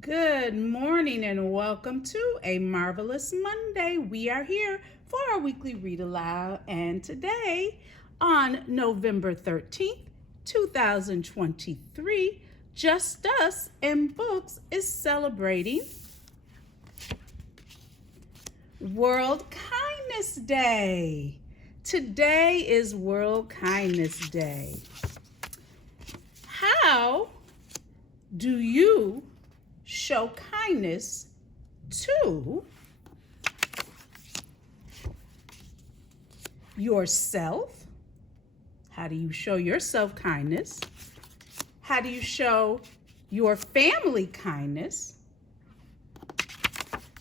Good morning and welcome to a marvelous Monday. We are here for our weekly read aloud, and today on November 13th, 2023, Just Us and Books is celebrating World Kindness Day. Today is World Kindness Day. How do you show kindness to yourself? How do you show yourself kindness? How do you show your family kindness?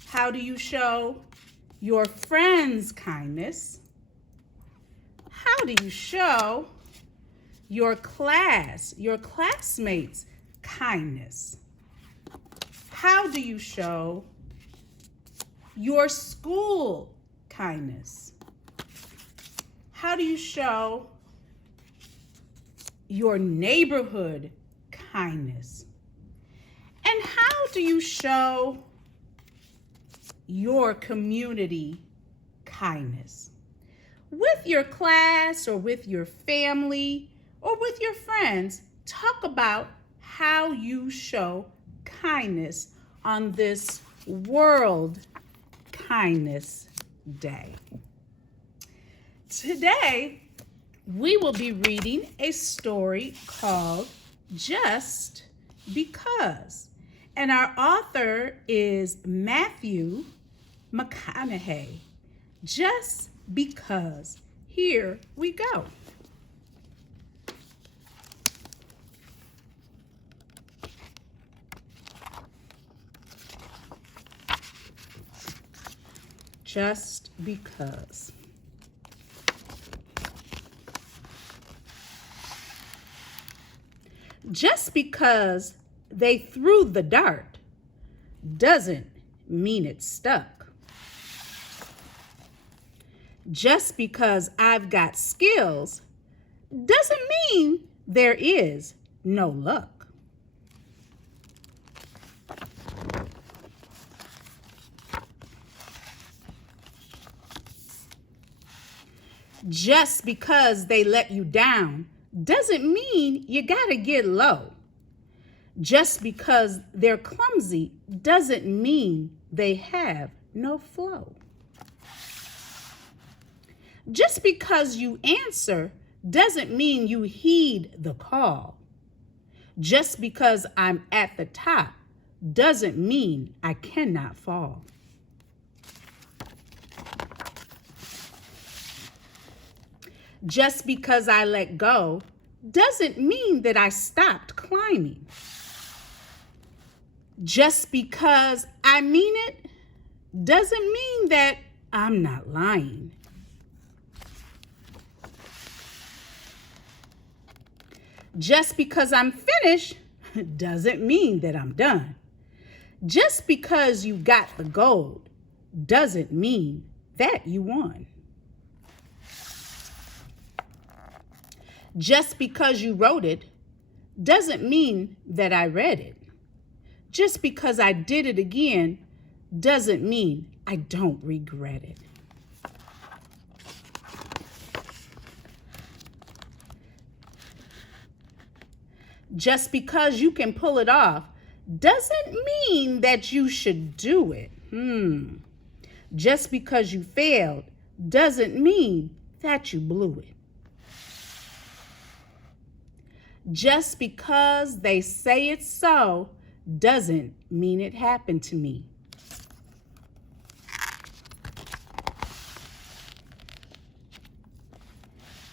How do you show your friends kindness? How do you show your classmates kindness? How do you show your school kindness? How do you show your neighborhood kindness? And how do you show your community kindness? With your class or with your family or with your friends, talk about how you show kindness on this World Kindness Day. Today, we will be reading a story called Just Because. And our author is Matthew McConaughey. Just Because. Here we go. Just because. Just because they threw the dart doesn't mean it stuck. Just because I've got skills doesn't mean there is no luck. Just because they let you down doesn't mean you gotta get low. Just because they're clumsy doesn't mean they have no flow. Just because you answer doesn't mean you heed the call. Just because I'm at the top doesn't mean I cannot fall. Just because I let go doesn't mean that I stopped climbing. Just because I mean it doesn't mean that I'm not lying. Just because I'm finished doesn't mean that I'm done. Just because you got the gold doesn't mean that you won. Just because you wrote it doesn't mean that I read it. Just because I did it again doesn't mean I don't regret it. Just because you can pull it off doesn't mean that you should do it. Just because you failed doesn't mean that you blew it. Just because they say it's so doesn't mean it happened to me.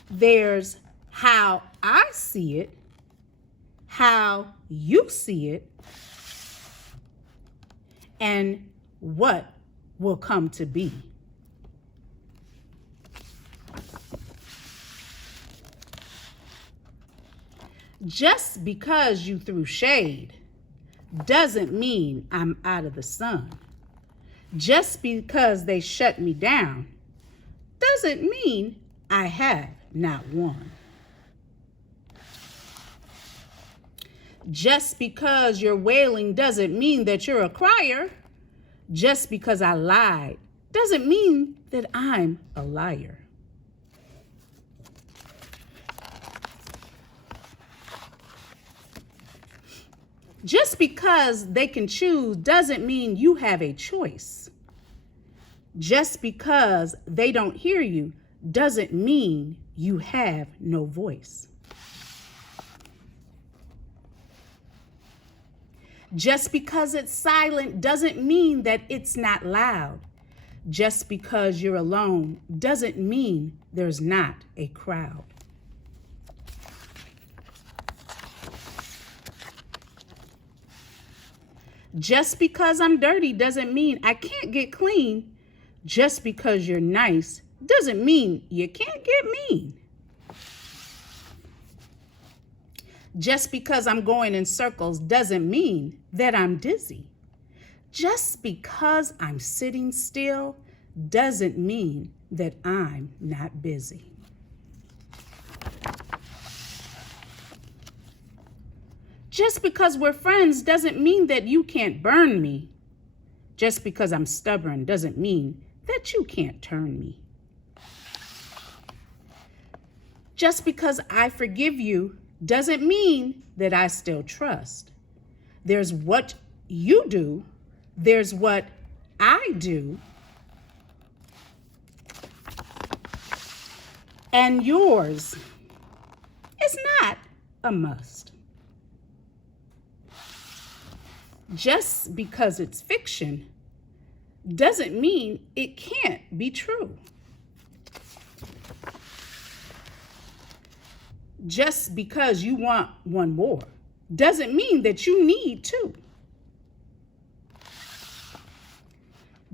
There's how I see it, how you see it, and what will come to be. Just because you threw shade doesn't mean I'm out of the sun. Just because they shut me down doesn't mean I have not won. Just because you're wailing doesn't mean that you're a crier. Just because I lied doesn't mean that I'm a liar. Just because they can choose doesn't mean you have a choice. Just because they don't hear you doesn't mean you have no voice. Just because it's silent doesn't mean that it's not loud. Just because you're alone doesn't mean there's not a crowd. Just because I'm dirty doesn't mean I can't get clean. Just because you're nice doesn't mean you can't get mean. Just because I'm going in circles doesn't mean that I'm dizzy. Just because I'm sitting still doesn't mean that I'm not busy. Just because we're friends doesn't mean that you can't burn me. Just because I'm stubborn doesn't mean that you can't turn me. Just because I forgive you doesn't mean that I still trust. There's what you do, there's what I do, and yours is not a must. Just because it's fiction doesn't mean it can't be true. Just because you want one more doesn't mean that you need two.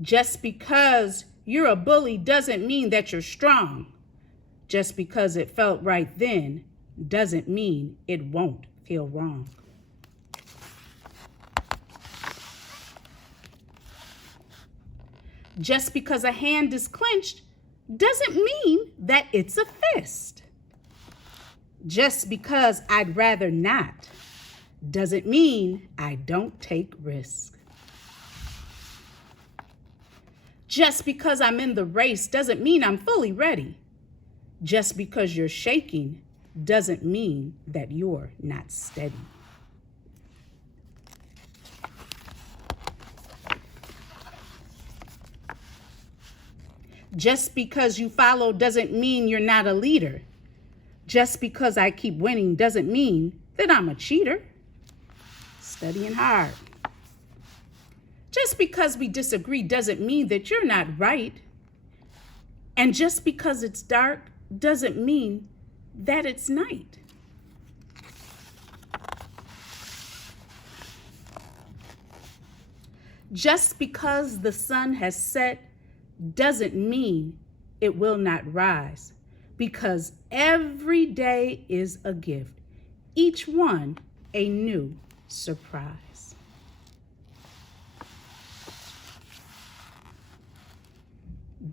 Just because you're a bully doesn't mean that you're strong. Just because it felt right then doesn't mean it won't feel wrong. Just because a hand is clenched doesn't mean that it's a fist. Just because I'd rather not doesn't mean I don't take risks. Just because I'm in the race doesn't mean I'm fully ready. Just because you're shaking doesn't mean that you're not steady. Just because you follow doesn't mean you're not a leader. Just because I keep winning doesn't mean that I'm a cheater. Studying hard. Just because we disagree doesn't mean that you're not right. And just because it's dark doesn't mean that it's night. Just because the sun has set doesn't mean it will not rise, because every day is a gift, each one a new surprise.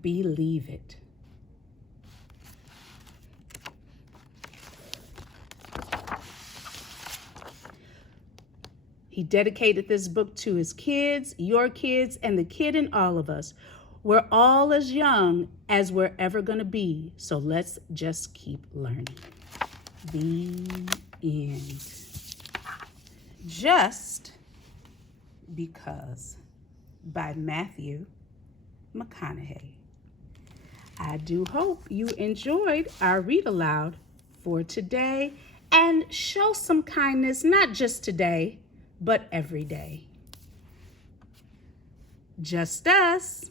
Believe it. He dedicated this book to his kids, your kids, and the kid in all of us. We're all as young as we're ever going to be, so let's just keep learning. The end. Just Because by Matthew McConaughey. I do hope you enjoyed our read aloud for today, and show some kindness, not just today, but every day. Just us.